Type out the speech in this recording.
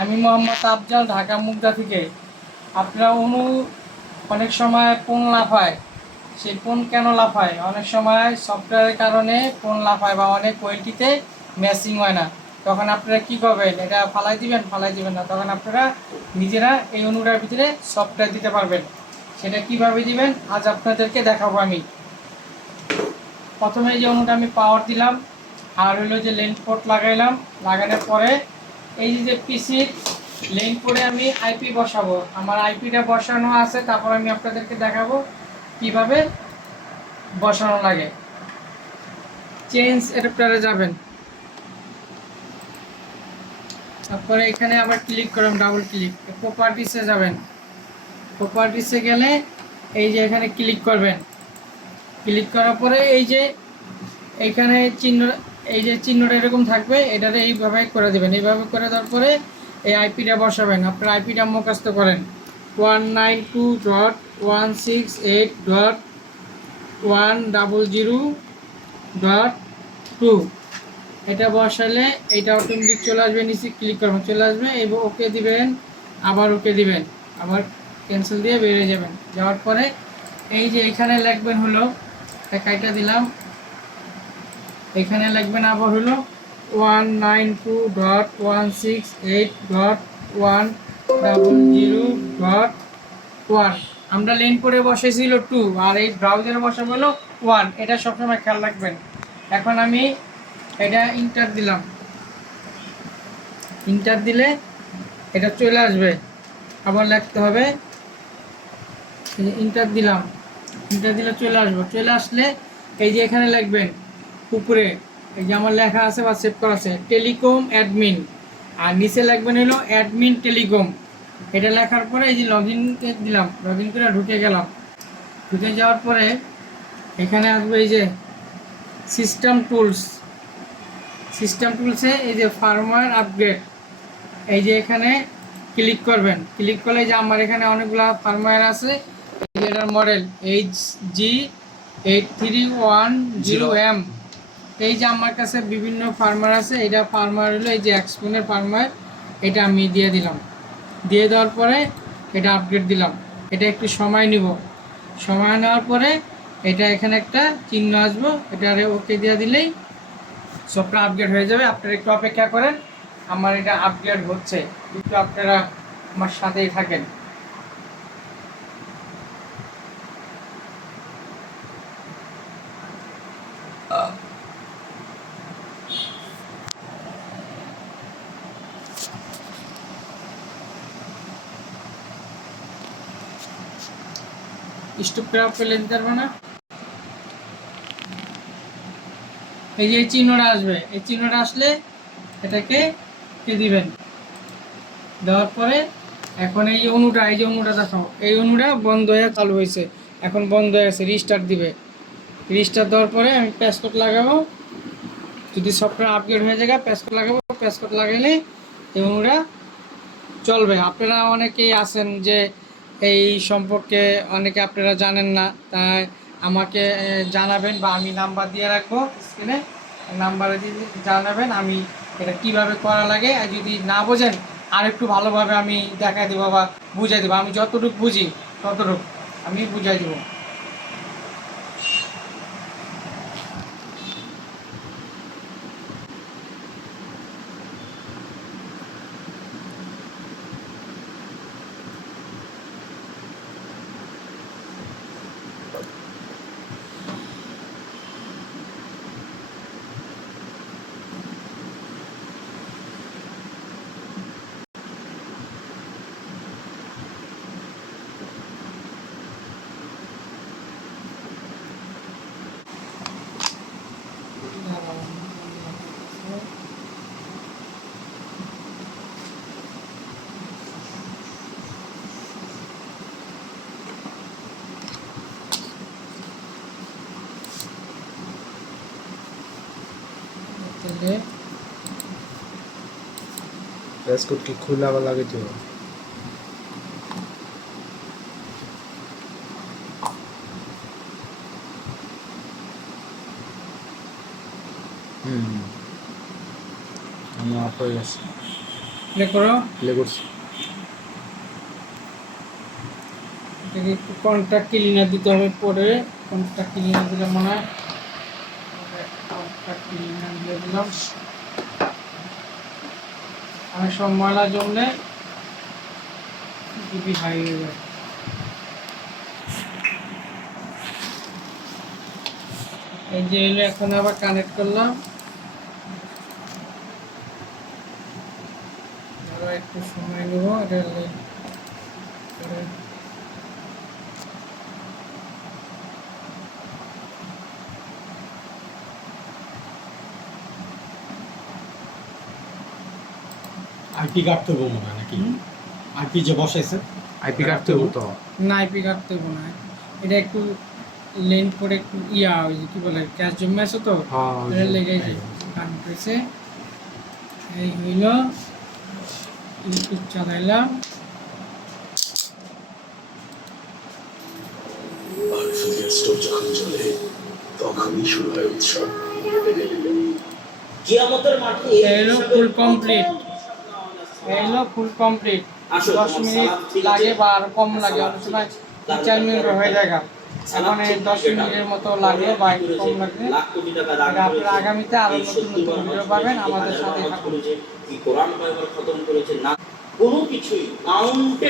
আমি মোহাম্মদ আফজাল, ঢাকা মুগদা থেকে। আপনারা অনেক সময় ফোন লাফায়, সেই ফোন কেন লাফায়? অনেক সময় সফটওয়্যারের কারণে ফোন লাফায় বা অনেক কোয়ালিটিতে ম্যাচিং হয় না। তখন আপনারা কী করবেন? এটা ফালাই দিবেন না, তখন আপনারা নিজেরা এই অনুটার ভিতরে সফটওয়্যার দিতে পারবেন। সেটা কিভাবে দিবেন আজ আপনাদেরকে দেখাবো আমি। প্রথমে যে অনুটা আমি পাওয়ার দিলাম, আর হইলো যে লেন্স পোর্ট লাগাইলাম। লাগানোর পরে এই যে পিসির লেন্স পোর্টে আমি আইপি বসাবো। আমার আইপিটা বসানো আছে, তারপর আমি আপনাদেরকে দেখাবো কিভাবে বসানো লাগে। চেঞ্জ অ্যাডাপ্টারে যাবেন, তারপরে এখানে আবার ক্লিক করবেন, ডাবল ক্লিক। প্রপার্টিসে যাবেন, প্রপার্টিসে গেলে এই যে এখানে ক্লিক করবেন। ক্লিক করার পরে এই যে এইখানে চিহ্নটা এরকম থাকবে, এটাতে এইভাবে করে দেবেন। এইভাবে করে দেওয়ার পরে এই আইপিটা বসাবেন। আপনার আইপিটা মুখস্থ করেন 192.168.100.2। এটা বসালে এটা অটোমেটিক চলে আসবে, নিচে ক্লিক করবেন, চলে আসবে। এই ওকে দিবেন, আবার ওকে দিবেন, আবার ক্যান্সেল দিয়ে বেরিয়ে যাবেন। যাওয়ার পরে এই যে এখানে লিখবেন হলো, কাইটা দিলাম, এখানে লিখবেন আবার হলো 192.168.100.1। আমরা লেন করে বসেছিল 2, আর এই ব্রাউজারে বসাবো হলো 1। এটা সবসময় খেয়াল রাখবেন। এখন আমি এটা ইন্টার দিলাম, ইন্টার দিলে এটা চলে আসবে। আবার লিখতে হবে, ইন্টার দিলাম, ইন্টার দিলে চলে আসবো। চলে আসলে এই যে এখানে লিখবেন উপরে, এই যে আমার লেখা আছে বা সেভ করা আছে টেলিকম অ্যাডমিন, আর নিচে লিখবেন হলো অ্যাডমিন টেলিকম। এটা লেখার পরে এই যে লগ ইন দিলাম, লগ ইন করে ঢুকে গেলাম। ঢুকে যাওয়ার পরে এখানে আসবে এই যে সিস্টেম টুলস, সিস্টেম টুলসে এই যে ফার্মওয়্যার আপগ্রেড, এই যে এখানে ক্লিক করবেন। ক্লিক করলে যে আমার এখানে অনেকগুলো ফার্মওয়্যার আছে। এটার মডেল HG8310M। এই যে আমার কাছে বিভিন্ন ফার্মার আছে, এটা ফার্মার হলো এই যে এক্সপোনের ফার্মার, এটা আমি দিয়ে দিলাম। দিয়ে দেওয়ার পরে এটা আপডেট দিলাম। এটা একটু সময় নিব, সময় নেওয়ার পরে এটা এখানে একটা চিহ্ন আসবো, এটা ওকে দিয়ে দিলেই সবটা আপডেট হয়ে যাবে। আপনারা একটু অপেক্ষা করেন, আমার এটা আপডেট হচ্ছে, একটু আপনারা আমার সাথেই থাকেন। স্টপ করে পেলে দিতে পারবো না। এই যে চিহ্নটা আসবে, এই চিহ্নটা আসলে এটাকে দিবেন। দেওয়ার পরে এখন এই যে অনুটা দেখো, এই অনুটা বন্ধ হয়ে চালু হয়েছে, এখন বন্ধ হয়ে গেছে, রিস্টার্ট দিবে। রিস্টার্ট দেওয়ার পরে আমি প্যাসকোড লাগাবো। যদি সফটওয়্যার আপগ্রেড হয়ে যায় প্যাসকোড লাগাবো, প্যাসকোড লাগাইলে এই অনুটা চলবে। আপনারা অনেকেই আছেন যে এই সম্পর্কে অনেকে আপনারা জানেন না, তাই আমাকে জানাবেন, বা আমি নাম্বার দিয়ে রাখবো স্ক্রিনে, নাম্বারে দিয়ে জানাবেন আমি এটা কীভাবে করা লাগে। আর যদি না বোঝেন আর একটু ভালোভাবে আমি দেখাই দেবো বা বুঝাই দেবো। আমি যতটুকু বুঝি ততটুকু আমি বুঝাই দেবো। প্যাসকোড কি খুলে আবার লাগাইতে হবে? আমি অফ হয়ে গেছি। প্লে করো। প্লে করছি। এটাকে একটু কন্ট্যাক্ট ক্লিনার দিতে হবে পরে। কন্ট্যাক্ট ক্লিনার দিলে মনে হয় কন্ট্যাক্ট ক্লিনার দিয়ে দিলাম। আমি সব ময়লা জমলে জিবি হাই হয়ে যায়। এই যে এলো, এখন আবার কানেক্ট করলাম। আরো একটু সময় নেব। এটা আইপি কাটতে হবে মনে হয় নাকি? আইপি যে বসাইছে আইপি কাটতে হবে তো। না, আইপি কাটতে হবে না। এটা একটু লেন করে একটু ইয়া ওই যে কি বলে ক্যাশ জমে আছে তো, হ্যাঁ, এটা লেগে যায়। কানেক্ট হয়েছে। এই হইল, ইউটিউব চালাইলাম। আরিফুল গ্যাস স্টোভ যখন জ্বলে তখনই শুরু হয় উৎসব। কিয়ামতের মাঠে এই হলো ফুল কমপ্লিট। এই হলো ফুল কমপ্লিট। 10 মিনিট লাগে বা আরো কম লাগে, অনেক সময় 4 মিনিট হয়ে যায়। এখন এই 10 মিনিটের মতো লাগে বা একটু কম লাগে। লাখ কোটি টাকা দান এটা আপনারা করেছে। আগামীতে আরো এই নতুন 70 নতুন বার ভিডিও পাবেন, আমাদের হাজার সাথেই নামাজ থাকুন। পড়েছে, কি কোরআন কয়বার খতম করেছে, না কোনো কিছুই কাউন্টে